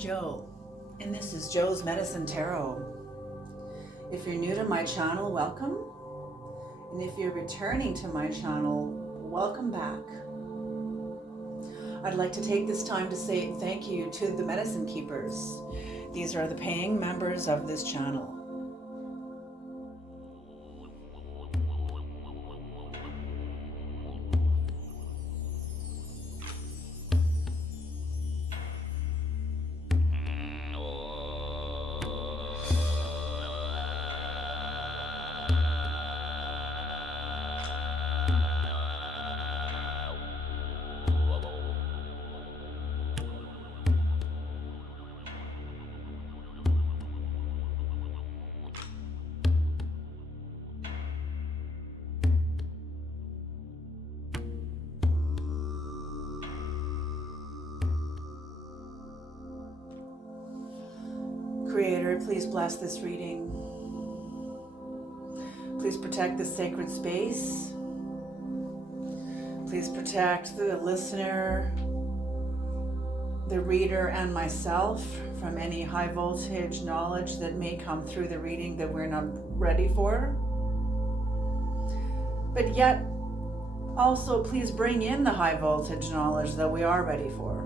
Joe, and this is Joe's Medicine Tarot. If you're new to my channel, welcome. And if you're returning to my channel, welcome back. I'd like to take this time to say thank you to the Medicine Keepers. These are the paying members of this channel. Creator, please bless this reading. Please protect this sacred space. Please protect the listener, the reader, and myself from any high voltage knowledge that may come through the reading that we're not ready for. But yet, also please bring in the high voltage knowledge that we are ready for.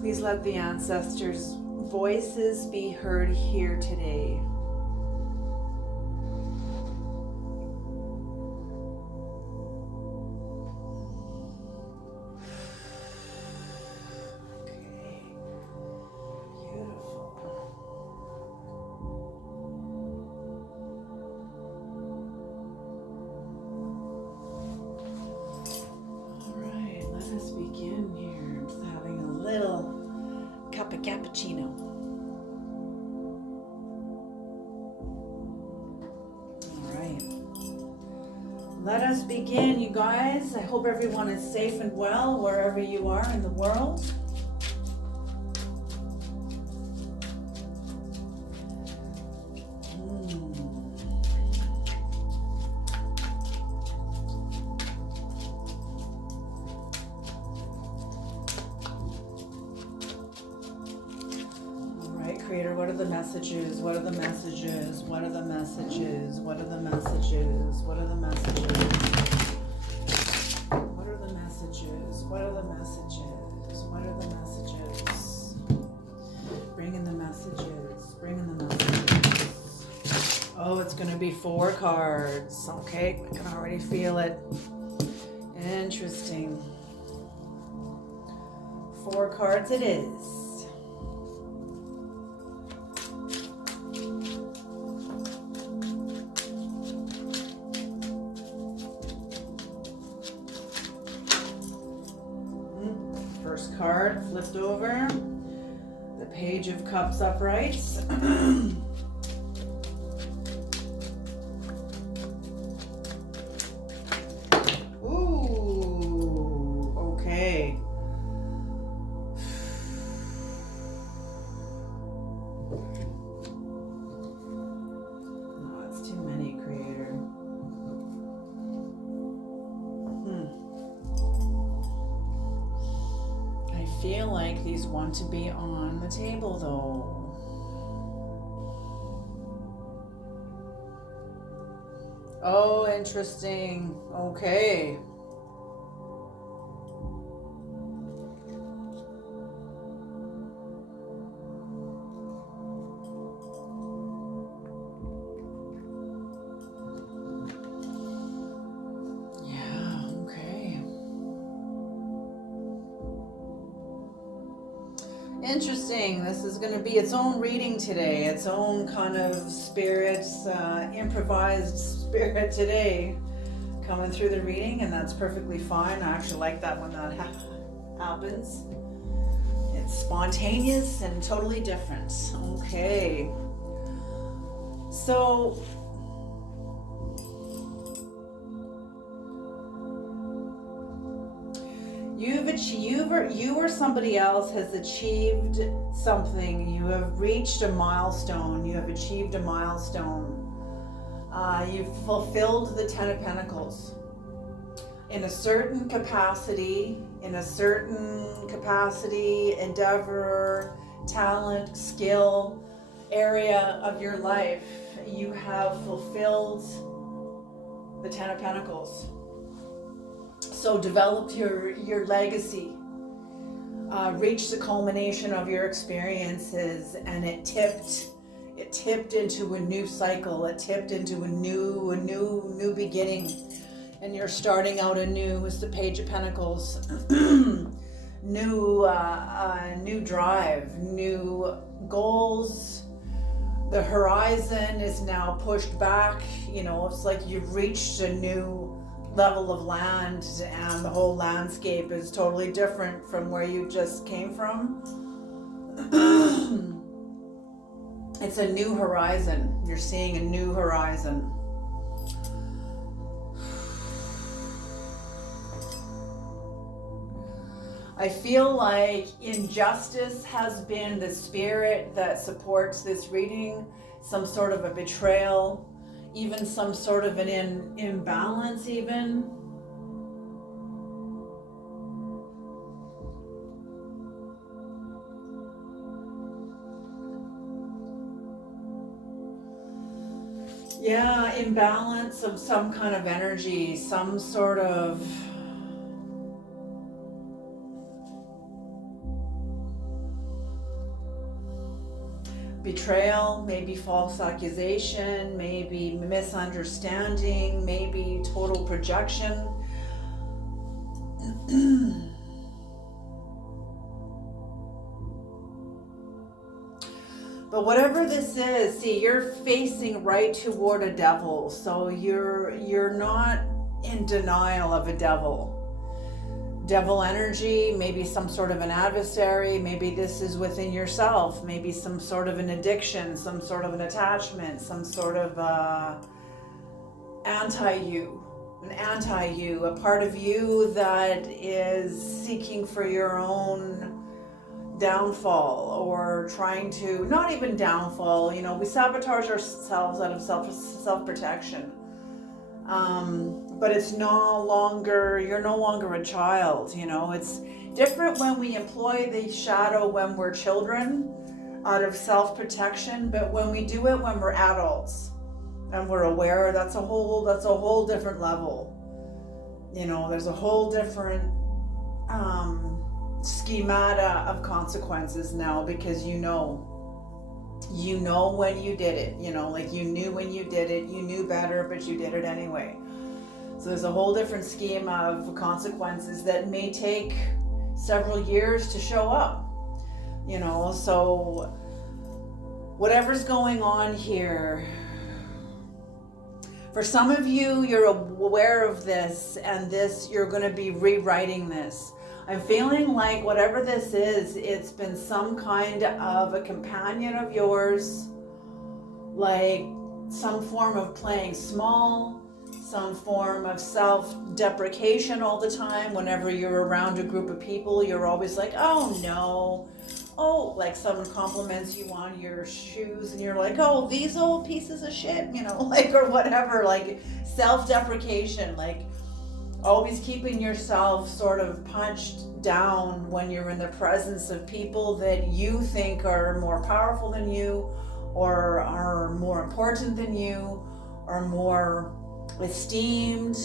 Please let the ancestors' voices be heard here today. Okay, beautiful. All right, let us begin here. I'm just having a little cup of cappuccino. All right. Let us begin, you guys. I hope everyone is safe and well wherever you are in the world. Creator, what are the messages? What are the messages? What are the messages? What are the messages? What are the messages? What are the messages? What are the messages? What are the messages? Bring in the messages. Bring in the messages. Oh, it's going to be 4 cards. Okay, I can already feel it. Interesting. 4 cards it is. First card flipped over, the Page of Cups upright. Ooh, okay. No, it's too many, Creator. I feel like these want to be on the table though. Oh, interesting. Okay. Interesting. This is going to be its own reading today, its own kind of spirit, improvised spirit today coming through the reading, and that's perfectly fine. I actually like that when that happens. It's spontaneous and totally different. Okay. So you or somebody else has achieved something. You have reached a milestone. You have achieved a milestone. You've fulfilled the 10 of Pentacles in a certain capacity, in a certain capacity, endeavor, talent, skill, area of your life, you have fulfilled the Ten of Pentacles. So developed your legacy, reached the culmination of your experiences, and it tipped into a new cycle. It tipped into a new beginning, and you're starting out anew. It's the Page of Pentacles. New drive, new goals. The horizon is now pushed back. It's like you've reached a new level of land, and the whole landscape is totally different from where you just came from. It's a new horizon. You're seeing a new horizon. I feel like injustice has been the spirit that supports this reading, some sort of a betrayal, even some sort of an imbalance even. Yeah, imbalance of some kind of energy, some sort of betrayal, maybe false accusation, maybe misunderstanding, maybe total projection. But whatever this is, see, you're facing right toward a devil, so you're not in denial of a devil. Devil energy, maybe some sort of an adversary, maybe this is within yourself, maybe some sort of an addiction, some sort of an attachment, some sort of anti-you, a part of you that is seeking for your own downfall, or trying to, not even downfall, we sabotage ourselves out of self-protection. But it's you're no longer a child, It's different when we employ the shadow when we're children out of self-protection, but when we do it when we're adults and we're aware, that's a whole different level. There's a whole different schemata of consequences now, because you know when you did it, like you knew when you did it, you knew better, but you did it anyway. So there's a whole different scheme of consequences that may take several years to show up, so whatever's going on here, for some of you, you're aware of this, and you're going to be rewriting this. I'm feeling like whatever this is, it's been some kind of a companion of yours, like some form of playing small, some form of self-deprecation all the time. Whenever you're around a group of people, you're always like, oh no. Oh, like someone compliments you on your shoes and you're like, oh, these old pieces of shit, or whatever, like self-deprecation, like always keeping yourself sort of punched down when you're in the presence of people that you think are more powerful than you, or are more important than you, or more esteemed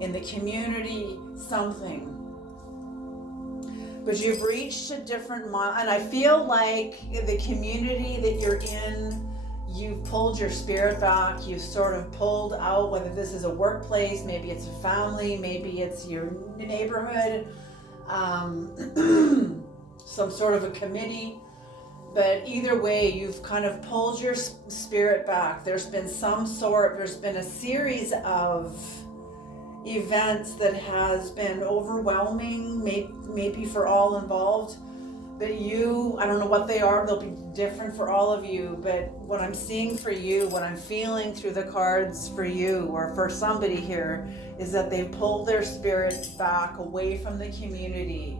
in the community, something. But you've reached a different and I feel like the community that you're in, you've pulled your spirit back, you've sort of pulled out, whether this is a workplace, maybe it's a family, maybe it's your neighborhood, some sort of a committee. But either way, you've kind of pulled your spirit back. There's been a series of events that has been overwhelming, maybe for all involved. But I don't know what they are, they'll be different for all of you, but what I'm seeing for you, what I'm feeling through the cards for you, or for somebody here, is that they've pulled their spirit back away from the community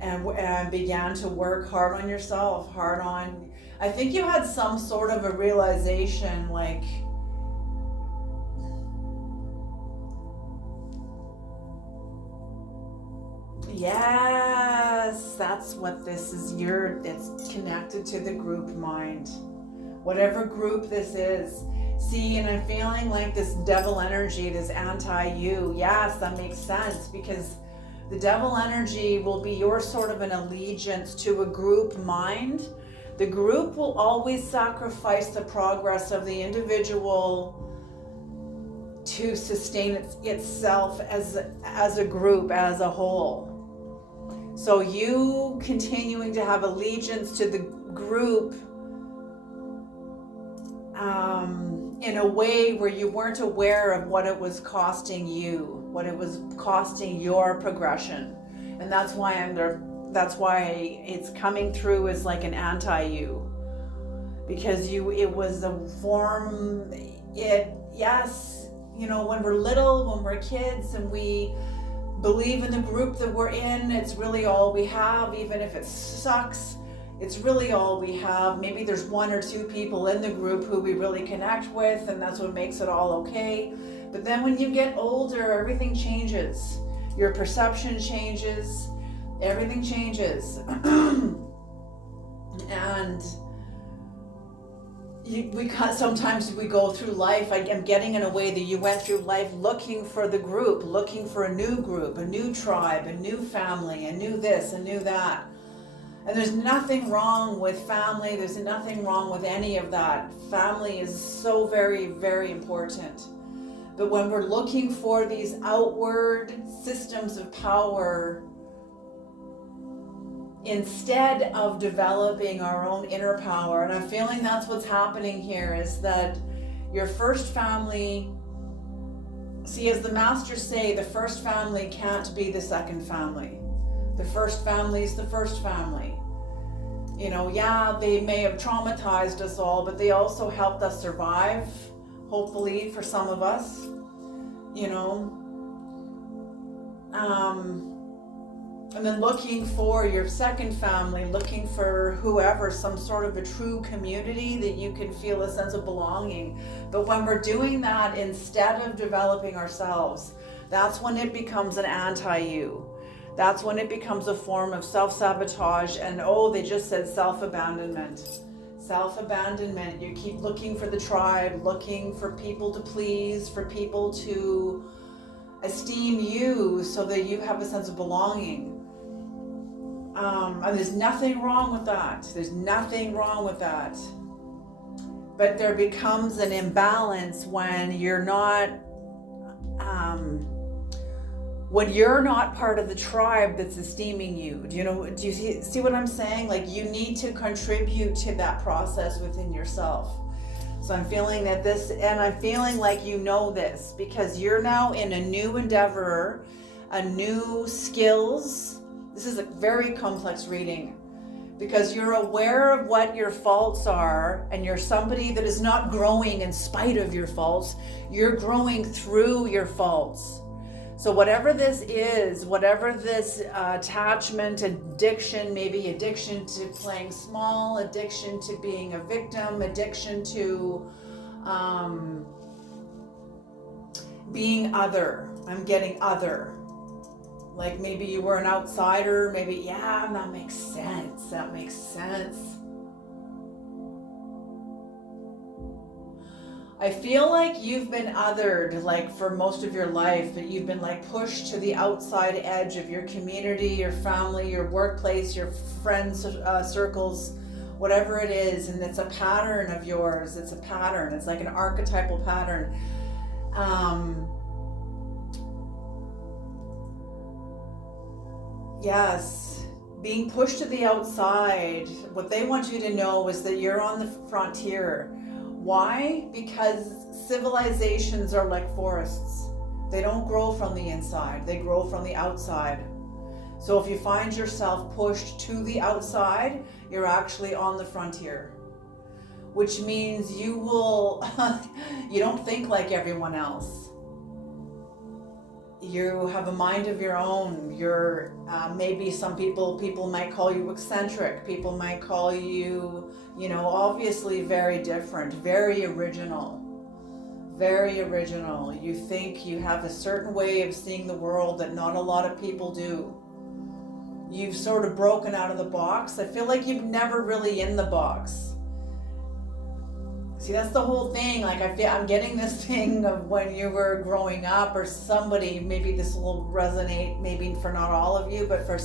and began to work hard on yourself, I think you had some sort of a realization, like, Yes, that's what this is. It's connected to the group mind. Whatever group this is. See, and I'm feeling like this devil energy, this anti-you. Yes, that makes sense, because the devil energy will be your sort of an allegiance to a group mind. The group will always sacrifice the progress of the individual to sustain itself as a group, as a whole. So you continuing to have allegiance to the group in a way where you weren't aware of what it was costing you, what it was costing your progression. And that's why it's coming through as like an anti-you. Because it was a form, yes, when we're little, when we're kids, and we believe in the group that we're in, it's really all we have. Even if it sucks, it's really all we have. Maybe there's one or two people in the group who we really connect with, and that's what makes it all okay. But then when you get older, everything changes. Your perception changes, everything changes. And sometimes we go through life, I'm getting in a way that you went through life looking for the group, looking for a new group, a new tribe, a new family, a new this, a new that. And there's nothing wrong with family. There's nothing wrong with any of that. Family is so very, very important. But when we're looking for these outward systems of power, instead of developing our own inner power, and I'm feeling that's what's happening here, is that your first family, see, as the masters say, the first family can't be the second family. The first family is the first family. They may have traumatized us all, but they also helped us survive, hopefully, for some of us. And then looking for your second family, looking for whoever, some sort of a true community that you can feel a sense of belonging. But when we're doing that instead of developing ourselves, that's when it becomes an anti-you. That's when it becomes a form of self-sabotage, and they just said self-abandonment. Self-abandonment. You keep looking for the tribe, looking for people to please, for people to esteem you so that you have a sense of belonging. And there's nothing wrong with that. There's nothing wrong with that. But there becomes an imbalance when you're not part of the tribe that's esteeming you. Do you see what I'm saying? Like, you need to contribute to that process within yourself. So I'm feeling that this, and I'm feeling like this, because you're now in a new endeavor, a new skills. This is a very complex reading, because you're aware of what your faults are, and you're somebody that is not growing in spite of your faults. You're growing through your faults. So whatever this is, whatever this attachment, addiction, maybe addiction to playing small, addiction to being a victim, addiction to being other. I'm getting other. Like maybe you were an outsider, maybe, that makes sense. That makes sense. I feel like you've been othered, like for most of your life, that you've been like pushed to the outside edge of your community, your family, your workplace, your friends, circles, whatever it is. And it's a pattern of yours. It's a pattern. It's like an archetypal pattern. Yes, being pushed to the outside. What they want you to know is that you're on the frontier. Why? Because civilizations are like forests. They don't grow from the inside, they grow from the outside. So if you find yourself pushed to the outside, you're actually on the frontier. Which means you don't think like everyone else. You have a mind of your own. You're maybe some people might call you eccentric. People might call you, obviously very different, very original. Very original. You think you have a certain way of seeing the world that not a lot of people do. you've sort of broken out of the box. I feel like you've never really in the box. See, that's the whole thing. Like I'm getting this thing of when you were growing up, or somebody, maybe this will resonate, maybe for not all of you, but for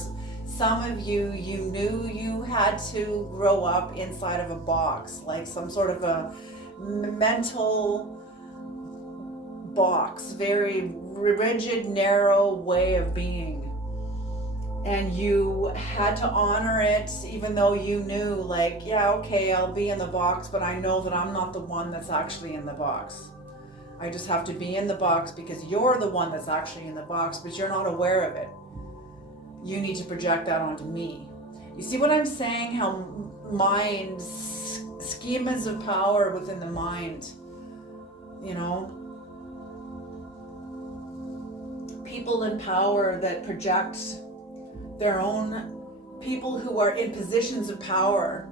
some of you, you knew you had to grow up inside of a box, like some sort of a mental box, very rigid, narrow way of being. And you had to honor it, even though you knew, like, yeah, okay, I'll be in the box, but I know that I'm not the one that's actually in the box. I just have to be in the box because you're the one that's actually in the box, but you're not aware of it. You need to project that onto me. You see what I'm saying? How mind, schemas of power within the mind, you know? People in power that project their own, people who are in positions of power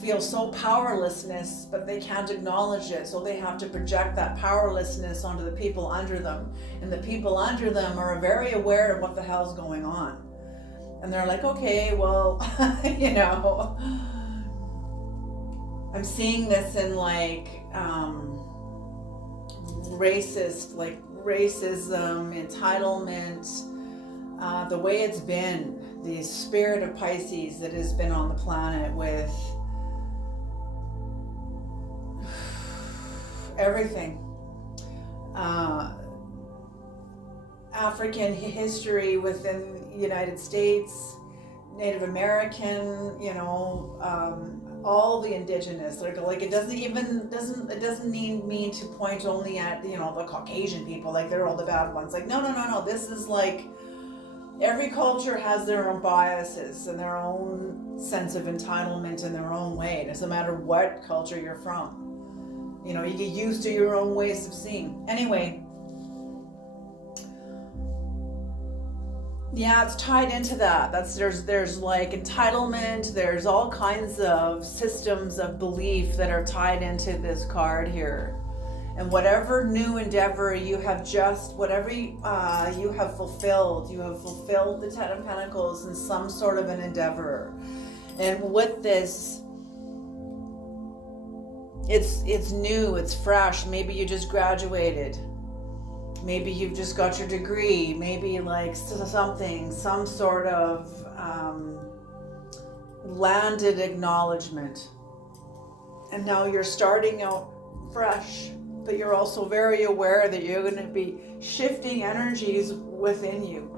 feel so powerlessness, but they can't acknowledge it, so they have to project that powerlessness onto the people under them, and the people under them are very aware of what the hell's going on, and they're like, okay, well, you know, I'm seeing this in like racism, entitlement, the way it's been, the spirit of Pisces that has been on the planet with everything. African history within the United States, Native American, you know, all the Indigenous. Like it doesn't mean to point only at, you know, the Caucasian people, like they're all the bad ones. Like no. This is like every culture has their own biases and their own sense of entitlement in their own way. It doesn't matter what culture you're from. You know, you get used to your own ways of seeing. Anyway, yeah, it's tied into that. There's like entitlement, there's all kinds of systems of belief that are tied into this card here. And whatever new endeavor you have you have fulfilled the Ten of Pentacles in some sort of an endeavor. And with this, it's new, it's fresh. Maybe you just graduated. Maybe you've just got your degree. Maybe like some sort of landed acknowledgement. And now you're starting out fresh. But you're also very aware that you're going to be shifting energies within you.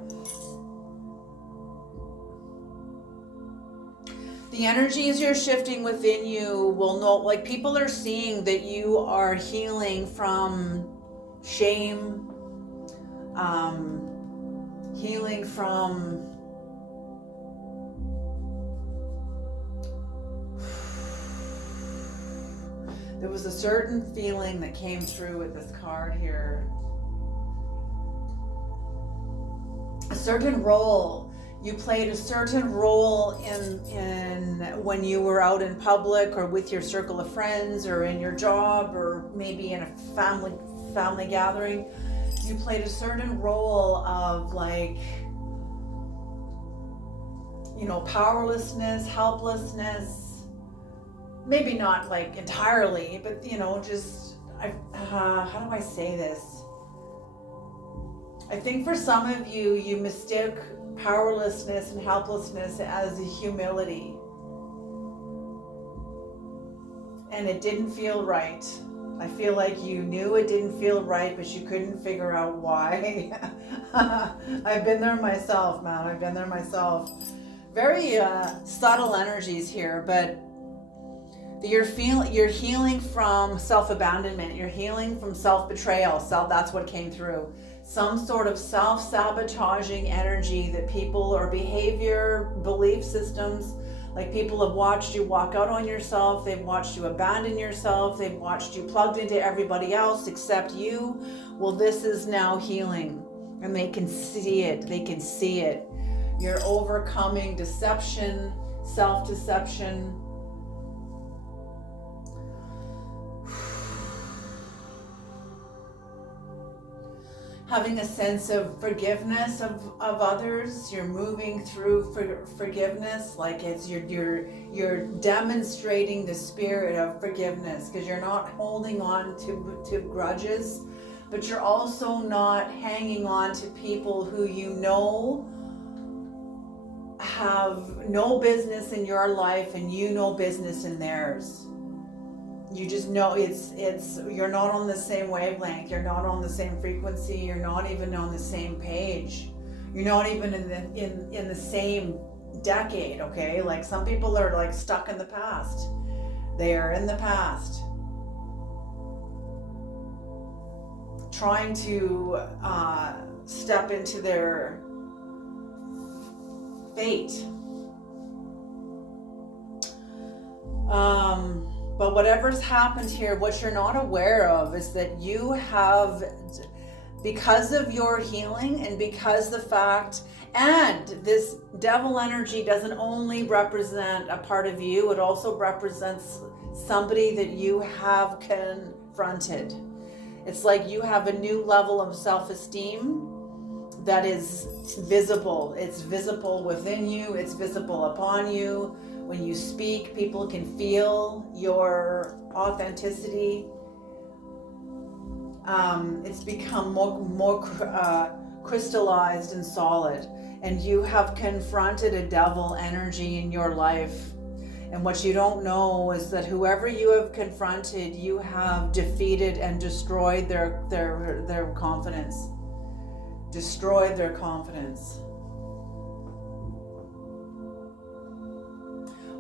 The energies you're shifting within you will know, like people are seeing that you are healing from shame, healing from there was a certain feeling that came through with this card here. A certain role. You played a certain role in when you were out in public or with your circle of friends or in your job or maybe in a family gathering. You played a certain role of like, you know, powerlessness, helplessness. Maybe not like entirely, but you know, just how do I say this? I think for some of you, you mistake powerlessness and helplessness as a humility, and it didn't feel right. I feel like you knew it didn't feel right, but you couldn't figure out why. I've been there myself, man. I've been there myself. Very subtle energies here, but you're healing from self-abandonment. You're healing from self-betrayal. That's what came through. Some sort of self-sabotaging energy that people or behavior, belief systems, like people have watched you walk out on yourself. They've watched you abandon yourself. They've watched you plugged into everybody else except you. Well, this is now healing, and they can see it. They can see it. You're overcoming deception, self-deception. having a sense of forgiveness of others. You're moving through forgiveness, like it's you're demonstrating the spirit of forgiveness, because you're not holding on to grudges, but you're also not hanging on to people who you know have no business in your life and you no business in theirs. You just know it's you're not on the same wavelength, you're not on the same frequency, you're not even on the same page, you're not even in the same decade. Okay, like some people are like stuck in the past. They are in the past, trying to step into their fate. But whatever's happened here, what you're not aware of is that you have, because of your healing and because the fact, and this devil energy doesn't only represent a part of you, it also represents somebody that you have confronted. It's like you have a new level of self-esteem that is visible. It's visible within you, it's visible upon you. When you speak, people can feel your authenticity. It's become more crystallized and solid. And you have confronted a devil energy in your life. And what you don't know is that whoever you have confronted, you have defeated and destroyed their confidence. Destroyed their confidence.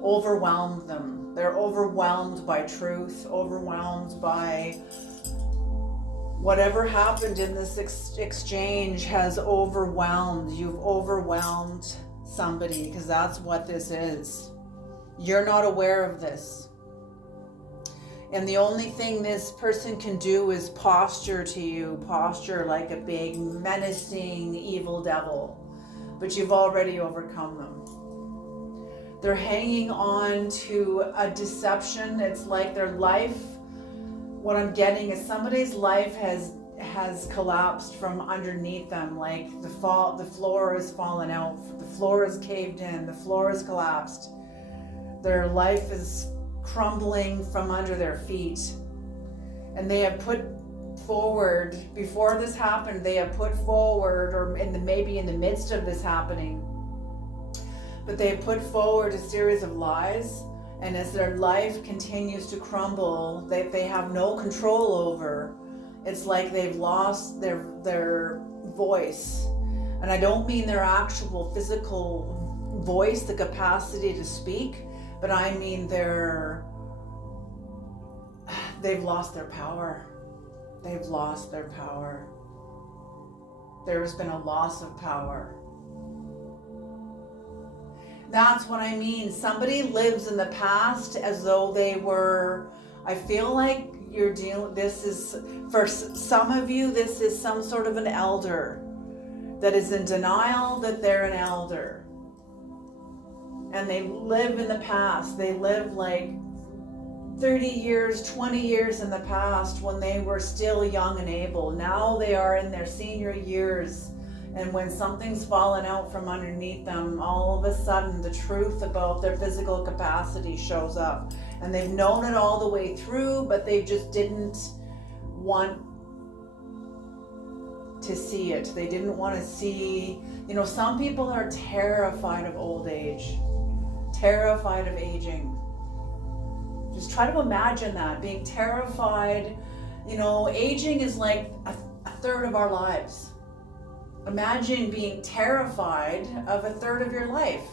Overwhelmed them. They're overwhelmed by truth, overwhelmed by whatever happened in this exchange has overwhelmed. You've overwhelmed somebody, because that's what this is. You're not aware of this. And the only thing this person can do is posture to you, posture like a big menacing evil devil. But you've already overcome them. They're hanging on to a deception. It's like their life, what I'm getting is somebody's life has collapsed from underneath them. Like the floor has fallen out, the floor is caved in, the floor has collapsed. Their life is crumbling from under their feet. And they have put forward, before this happened, they have put forward, or maybe in the midst of this happening, but they have put forward a series of lies. And as their life continues to crumble, they have no control over. It's like they've lost their voice. And I don't mean their actual physical voice, the capacity to speak, but I mean they've lost their power. They've lost their power. There's been a loss of power. That's what I mean. Somebody lives in the past as though they were, I feel like you're dealing, this is, for some of you, this is some sort of an elder that is in denial that they're an elder. And they live in the past. They live like 30 years, 20 years in the past when they were still young and able. Now they are in their senior years. And when something's fallen out from underneath them, all of a sudden the truth about their physical capacity shows up. And they've known it all the way through, but they just didn't want to see it. They didn't want to see, some people are terrified of old age, terrified of aging. Just try to imagine that, being terrified. Aging is like a third of our lives. Imagine being terrified of a third of your life.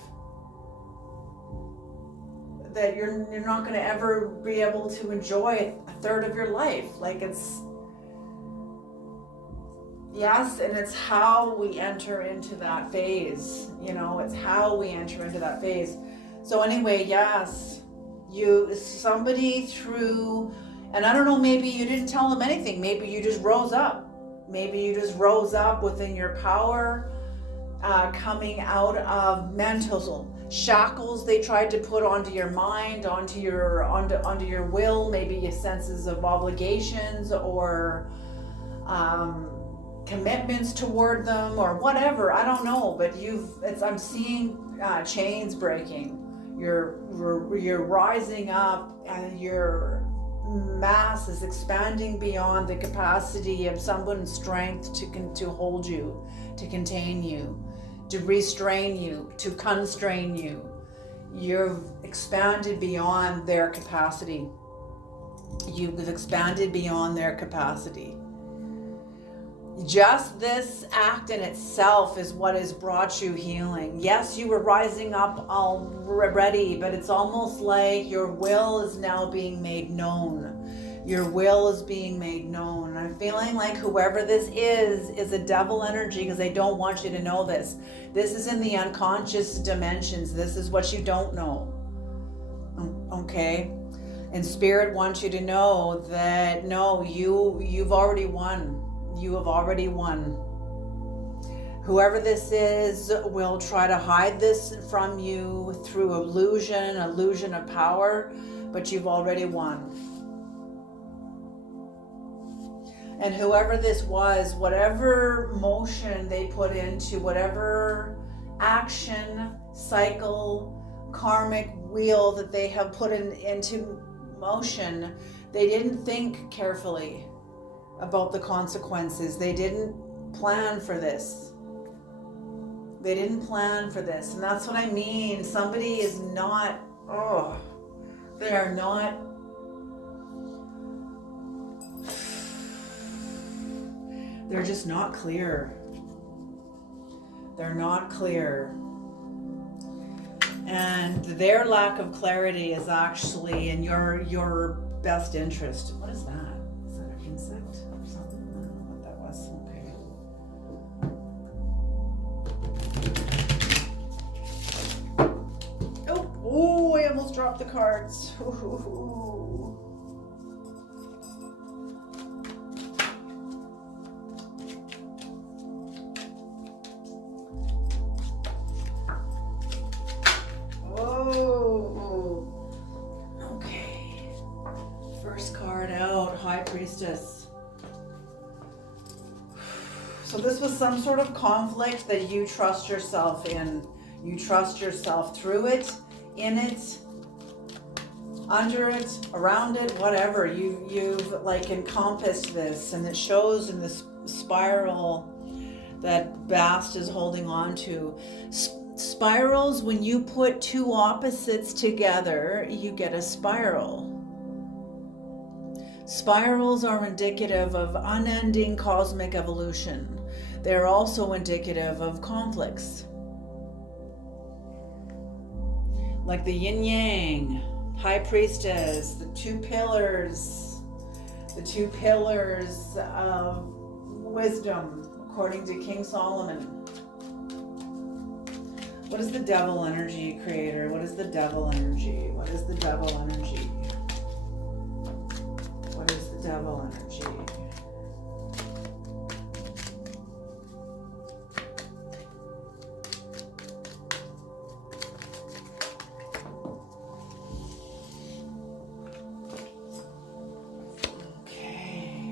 That you're not going to ever be able to enjoy a third of your life. Like yes, and it's how we enter into that phase. It's how we enter into that phase. So anyway, yes, somebody through, and I don't know, maybe you didn't tell them anything. Maybe you just rose up. Maybe you just rose up within your power, coming out of mental shackles they tried to put onto your mind, onto your will, maybe your senses of obligations, or commitments toward them or whatever. I don't know, but I'm seeing chains breaking. You're rising up, and your mass is expanding beyond the capacity of someone's strength to hold you, to contain you, to restrain you, to constrain you. You've expanded beyond their capacity. You've expanded beyond their capacity. Just this act in itself is what has brought you healing. Yes, you were rising up already, but it's almost like your will is now being made known. Your will is being made known. I'm feeling like whoever this is a devil energy, because they don't want you to know this. This is in the unconscious dimensions. This is what you don't know. Okay? And Spirit wants you to know that no, you've already won. You have already won. Whoever this is will try to hide this from you through illusion of power, but you've already won. And whoever this was, whatever motion they put into, whatever action, cycle, karmic wheel that they have put into motion, they didn't think carefully about the consequences. They didn't plan for this. They didn't plan for this. And that's what I mean. Somebody is not, they are not, they're just not clear. They're not clear. And their lack of clarity is actually in your best interest. What is that? Is that an insect or something? I don't know what that was. Okay. Oh, I almost dropped the cards. Ooh. High Priestess. So this was some sort of conflict that you trust yourself in. You trust yourself through it, in it, under it, around it, whatever. You've like encompassed this, and it shows in this spiral that Bast is holding on to. Spirals, when you put two opposites together, you get a spiral. Spirals are indicative of unending cosmic evolution. They're also indicative of conflicts. Like the yin yang, High Priestess, the two pillars of wisdom, according to King Solomon. What is the devil energy, Creator? What is the devil energy? What is the devil energy? What is the devil energy? Okay.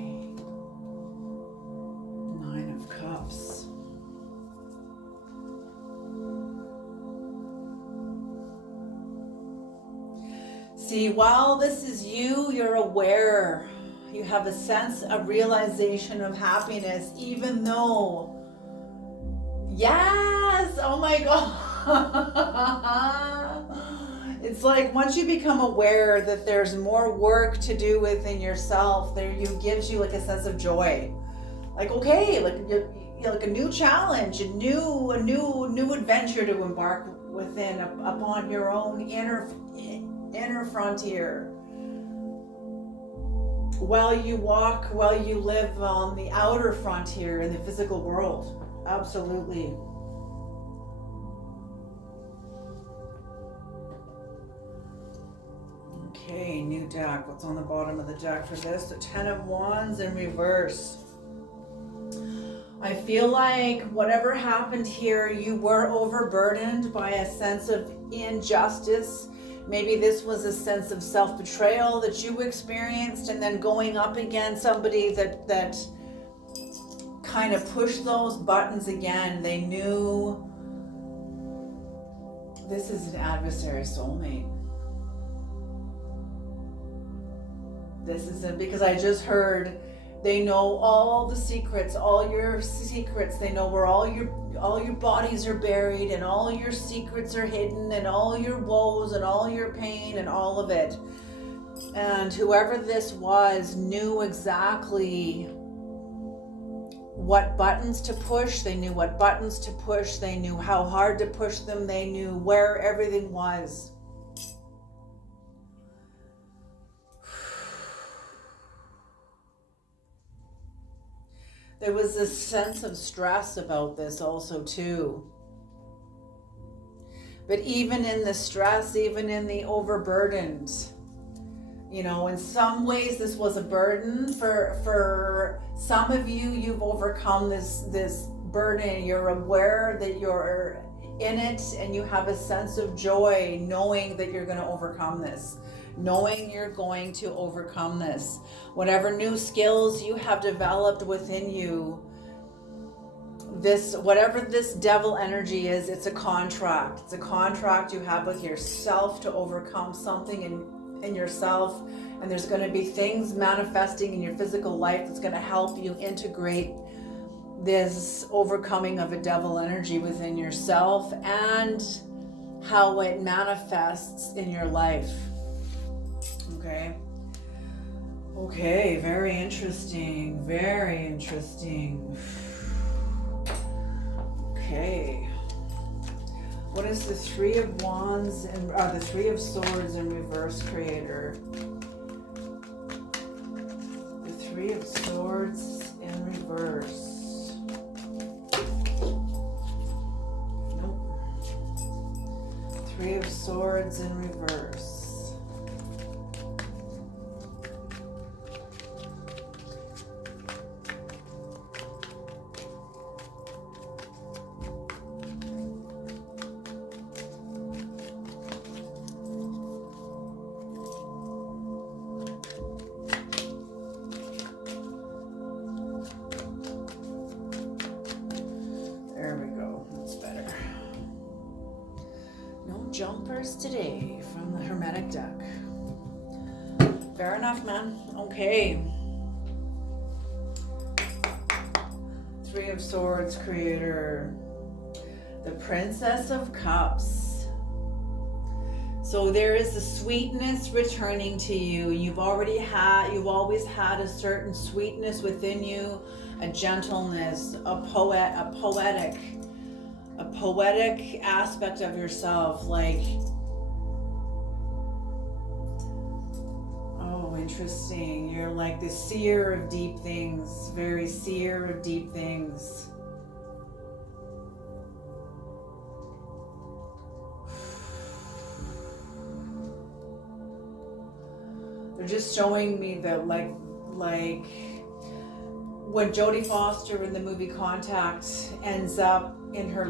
9 of Cups. See, while this is you, you're aware. You have a sense of realization of happiness, even though, yes, oh my God. It's like once you become aware that there's more work to do within yourself, gives you like a sense of joy. Like, okay, like a new challenge, a new adventure to embark within upon your own inner frontier. While you live on the outer frontier in the physical world. Absolutely. Okay, new deck. What's on the bottom of the deck for this? The 10 of Wands in reverse. I feel like whatever happened here, you were overburdened by a sense of injustice. Maybe this was a sense of self-betrayal that you experienced, and then going up against somebody that kind of push those buttons again, they knew this is an adversary soulmate. This is it, because I just heard they know all the secrets, all your secrets. They know where all your bodies are buried, and all your secrets are hidden, and all your woes and all your pain and all of it. And whoever this was knew exactly what buttons to push. They knew what buttons to push. They knew how hard to push them. They knew where everything was. There was this sense of stress about this also too. But even in the stress, even in the overburdened, you know, in some ways this was a burden. For some of you, you've overcome this burden. You're aware that you're in it, and you have a sense of joy knowing that you're going to overcome this. Knowing you're going to overcome this. Whatever new skills you have developed within you, whatever this devil energy is, it's a contract. It's a contract you have with yourself to overcome something in yourself. And there's going to be things manifesting in your physical life that's going to help you integrate this overcoming of a devil energy within yourself and how it manifests in your life. Okay, very interesting, very interesting. Okay, what is the Three of Wands and the Three of Swords in reverse, Creator? The Three of Swords in reverse. Nope. Three of Swords in reverse. Jumpers today from the Hermetic deck. Fair enough, man. Okay. Three of Swords, Creator. The Princess of Cups. So there is a sweetness returning to you. You've always had a certain sweetness within you, a gentleness, a poetic aspect of yourself, like, oh, interesting. You're like the seer of deep things, very seer of deep things. They're just showing me that like when Jodie Foster in the movie Contact ends up in her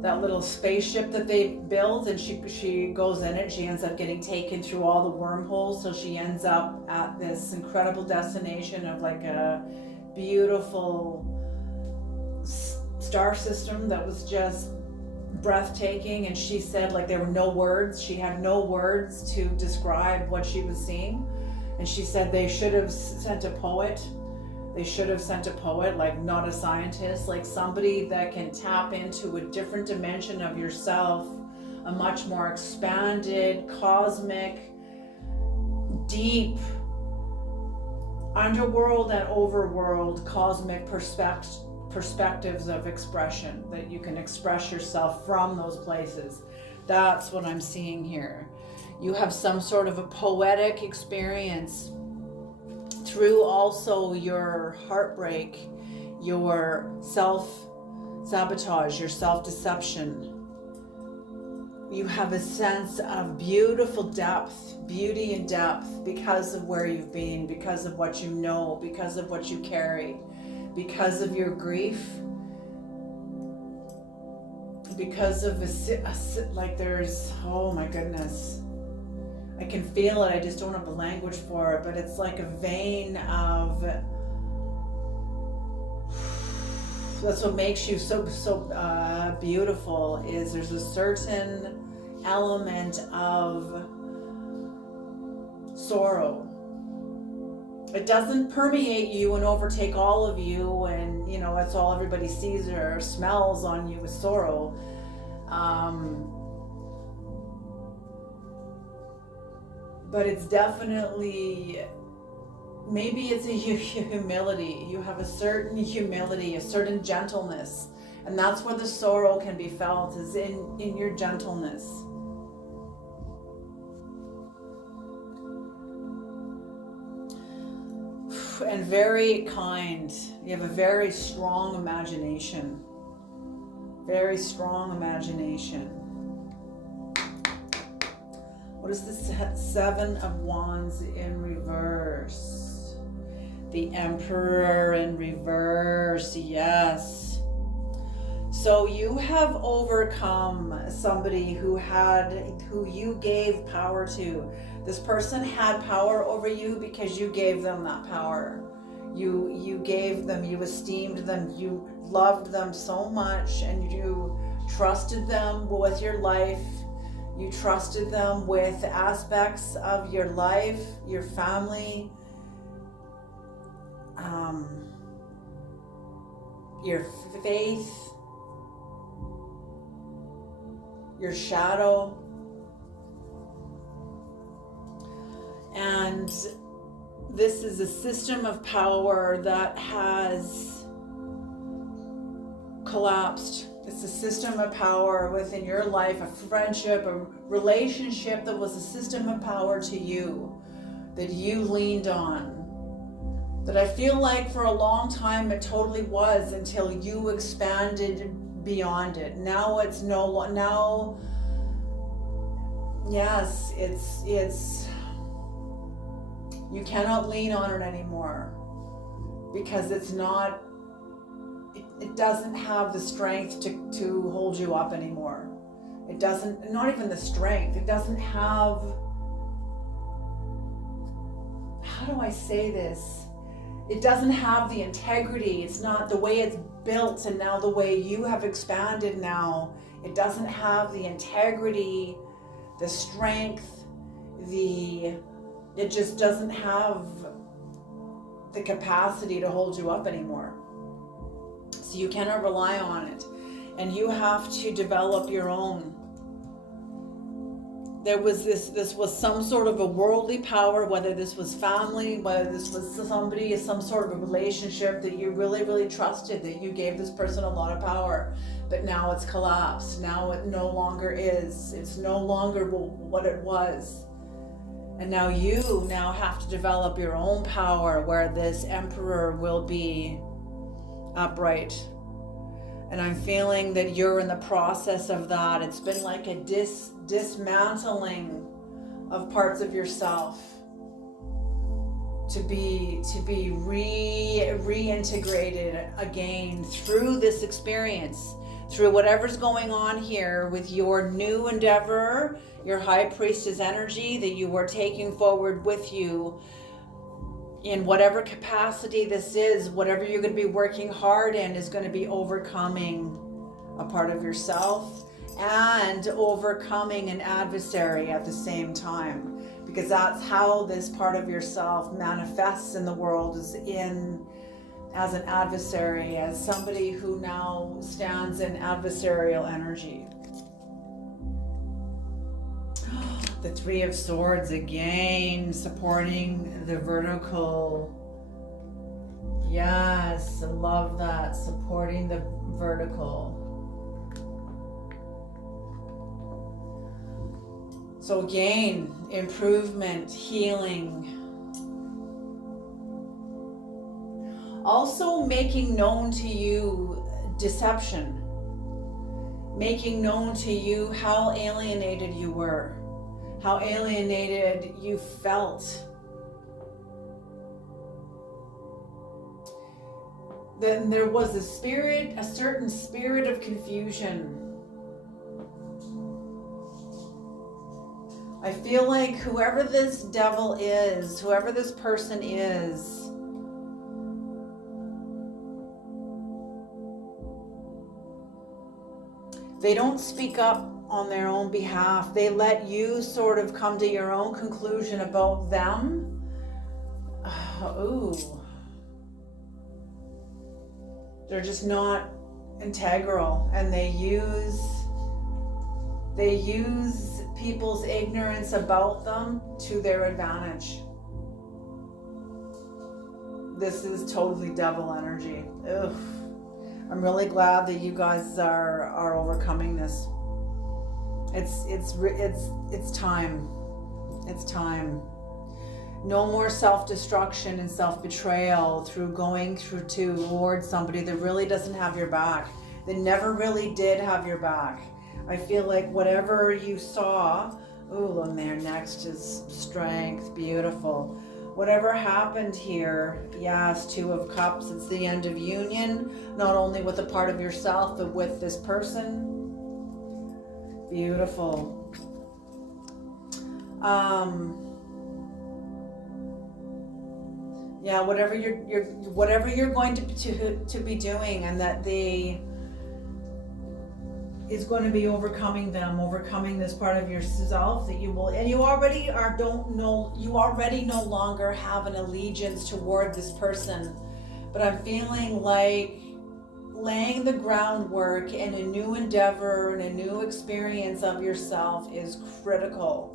that little spaceship that they built, and she goes in it, she ends up getting taken through all the wormholes, so she ends up at this incredible destination of like a beautiful star system that was just breathtaking. And she said like there were no words, she had no words to describe what she was seeing, and she said they should have sent a poet. They should have sent a poet, like not a scientist, like somebody that can tap into a different dimension of yourself, a much more expanded, cosmic, deep, underworld and overworld cosmic perspectives of expression, that you can express yourself from those places. That's what I'm seeing here. You have some sort of a poetic experience through also your heartbreak, your self-sabotage, your self-deception. You have a sense of beautiful depth, beauty and depth, because of where you've been, because of what you know, because of what you carry, because of your grief, because of like there's, oh my goodness, I can feel it, I just don't have the language for it, but it's like a vein of that's what makes you so beautiful, is there's a certain element of sorrow. It doesn't permeate you and overtake all of you, and it's all everybody sees or smells on you with sorrow. But it's definitely, maybe it's a humility. You have a certain humility, a certain gentleness, and that's where the sorrow can be felt, is in your gentleness. And very kind. You have a very strong imagination. Very strong imagination. What is the Seven of Wands in reverse? The Emperor in reverse, yes. So you have overcome somebody who you gave power to. This person had power over you because you gave them that power. You gave them, you esteemed them, you loved them so much, and you trusted them with your life. You trusted them with aspects of your life, your family, your faith, your shadow. And this is a system of power that has collapsed. It's a system of power within your life, a friendship, a relationship that was a system of power to you, that you leaned on. That I feel like for a long time it totally was, until you expanded beyond it. Now it's yes, it's you cannot lean on it anymore, because it's not, it doesn't have the strength to hold you up anymore. It doesn't, not even the strength, it doesn't have, how do I say this? It doesn't have the integrity. It's not the way it's built, and now the way you have expanded now, it doesn't have the integrity, the strength, it just doesn't have the capacity to hold you up anymore. So you cannot rely on it, and you have to develop your own. There was this was some sort of a worldly power, whether this was family, whether this was somebody, some sort of a relationship that you really, really trusted, that you gave this person a lot of power, but now it's collapsed. Now it no longer is. It's no longer what it was. And now you have to develop your own power, where this Emperor will be upright. And I'm feeling that you're in the process of that. It's been like a dismantling of parts of yourself to be reintegrated again through this experience, through whatever's going on here with your new endeavor, your High Priestess energy that you are taking forward with you. In whatever capacity this is, whatever you're going to be working hard in is going to be overcoming a part of yourself and overcoming an adversary at the same time, because that's how this part of yourself manifests in the world, is as an adversary, as somebody who now stands in adversarial energy. The Three of Swords again, supporting the vertical. Yes, I love that, supporting the vertical. So again, improvement, healing. Also making known to you deception. Making known to you how alienated you were. How alienated you felt. Then there was a certain spirit of confusion. I feel like whoever this devil is, whoever this person is, They don't speak up on their own behalf. They let you sort of come to your own conclusion about them. Ooh. They're just not integral, and they use people's ignorance about them to their advantage. This is totally devil energy. Ugh. I'm really glad that you guys are overcoming this. It's time. It's time. No more self-destruction and self-betrayal through going towards somebody that really doesn't have your back. That never really did have your back. I feel like whatever you saw, ooh, and there next is strength, beautiful. Whatever happened here, yes, 2 of Cups, it's the end of union, not only with a part of yourself, but with this person. Beautiful. Yeah, whatever you're going to be doing, and that is going to be overcoming this part of yourself that you will, and you already no longer have an allegiance toward this person. But I'm feeling like laying the groundwork in a new endeavor and a new experience of yourself is critical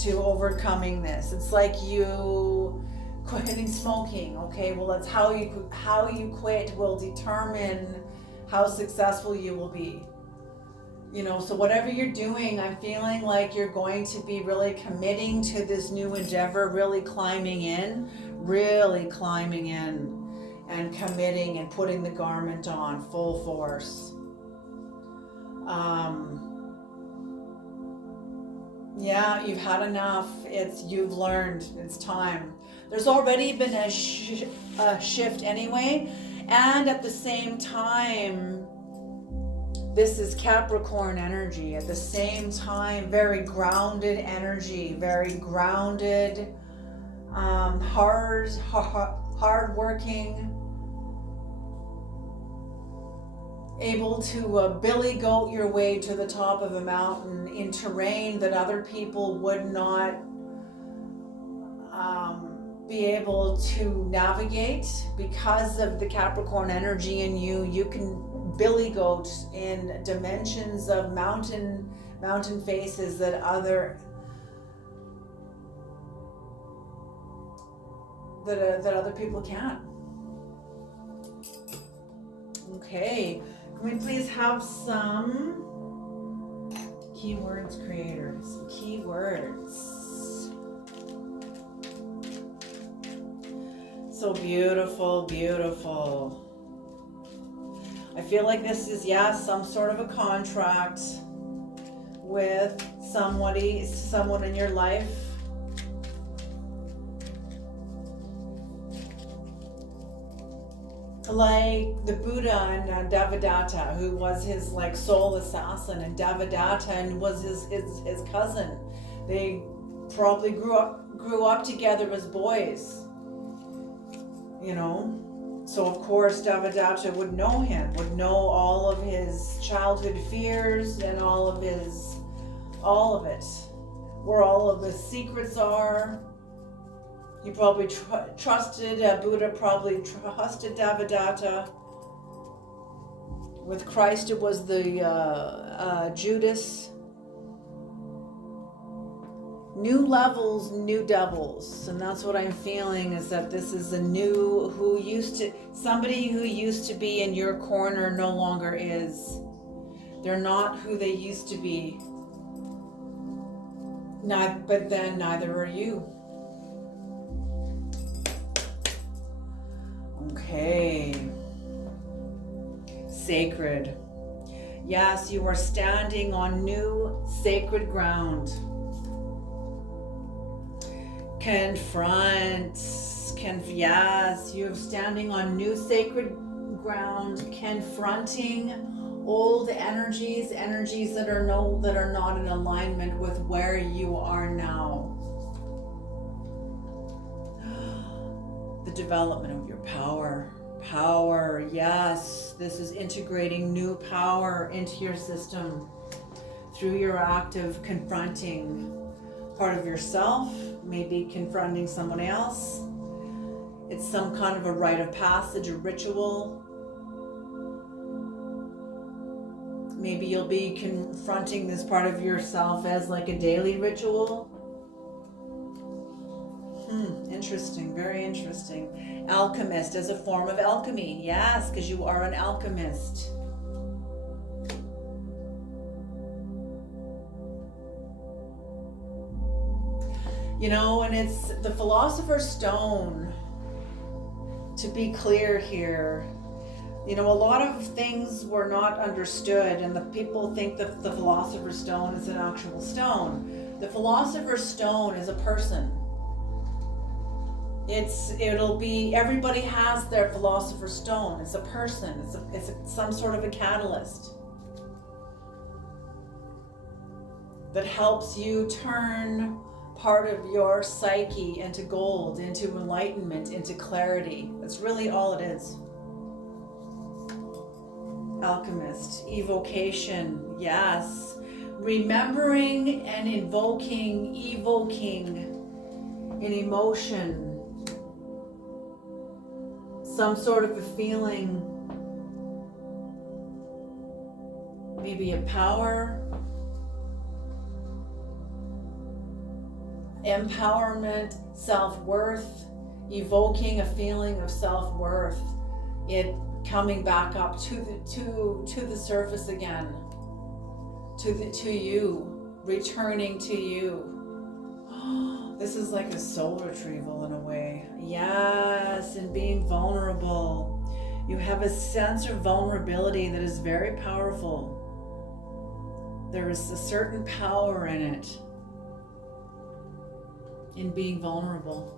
to overcoming this. It's like you quitting smoking. Okay, well, that's how you quit will determine how successful you will be. You know, so whatever you're doing, I'm feeling like you're going to be really committing to this new endeavor, really climbing in and committing and putting the garment on full force. Yeah, you've had enough. You've learned. It's time. There's already been a shift anyway, and at the same time, this is Capricorn energy. At the same time, very grounded energy, very grounded, hard-working, able to billy goat your way to the top of a mountain in terrain that other people would not be able to navigate. Because of the Capricorn energy in you, you can billy goat in dimensions of mountain faces that other people can't. Okay, can we please have some keywords, creators? Some keywords. So beautiful, beautiful. I feel like this is, some sort of a contract with someone in your life. Like the Buddha and Devadatta, who was his like soul assassin, and Devadatta was his cousin. They probably grew up together as boys. You know? So of course Devadatta would know him, would know all of his childhood fears and all of it, where all of the secrets are. He probably trusted, Buddha probably trusted Devadatta. With Christ it was the Judas. New levels, new devils. And that's what I'm feeling, is that this is somebody who used to be in your corner no longer is. They're not who they used to be. But then neither are you. Okay. Sacred. Yes, you are standing on new sacred ground. Yes, you're standing on new sacred ground, confronting old energies that are not in alignment with where you are now. The development of your power, yes, This is integrating new power into your system through your act of confronting part of yourself, maybe confronting someone else. It's some kind of a rite of passage, a ritual. Maybe you'll be confronting this part of yourself as like a daily ritual. Interesting, very interesting. Alchemist as a form of alchemy. Yes, because you are an alchemist. You know, and it's the Philosopher's Stone, to be clear here. You know, a lot of things were not understood, and the people think that the Philosopher's Stone is an actual stone. The Philosopher's Stone is a person. It'll be, everybody has their Philosopher's Stone. It's a person. It's some sort of a catalyst that helps you turn part of your psyche into gold, into enlightenment, into clarity. That's really all it is. Alchemist, evocation, yes. Remembering and evoking an emotion, some sort of a feeling, maybe a power, empowerment, self-worth, evoking a feeling of self-worth, it coming back up to the surface again, to you, returning to you. This is like a soul retrieval in a way. Yes, and being vulnerable. You have a sense of vulnerability that is very powerful. There is a certain power in it, in being vulnerable.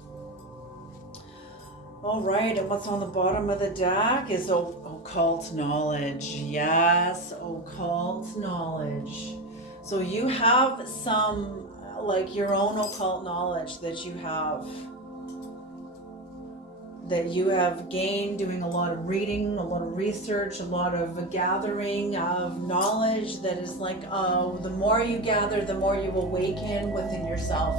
All right, and what's on the bottom of the deck is occult knowledge. Yes, occult knowledge. So you have some, like your own occult knowledge that you have gained doing a lot of reading, a lot of research, a lot of gathering of knowledge that is like, the more you gather, the more you awaken within yourself.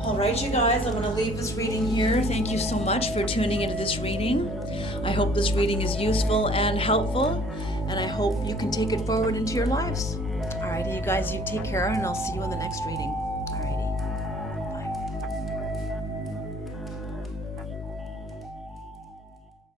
All right, you guys, I'm going to leave this reading here. Thank you so much for tuning into this reading. I hope this reading is useful and helpful, and I hope you can take it forward into your lives. All right, you guys, you take care, and I'll see you in the next reading.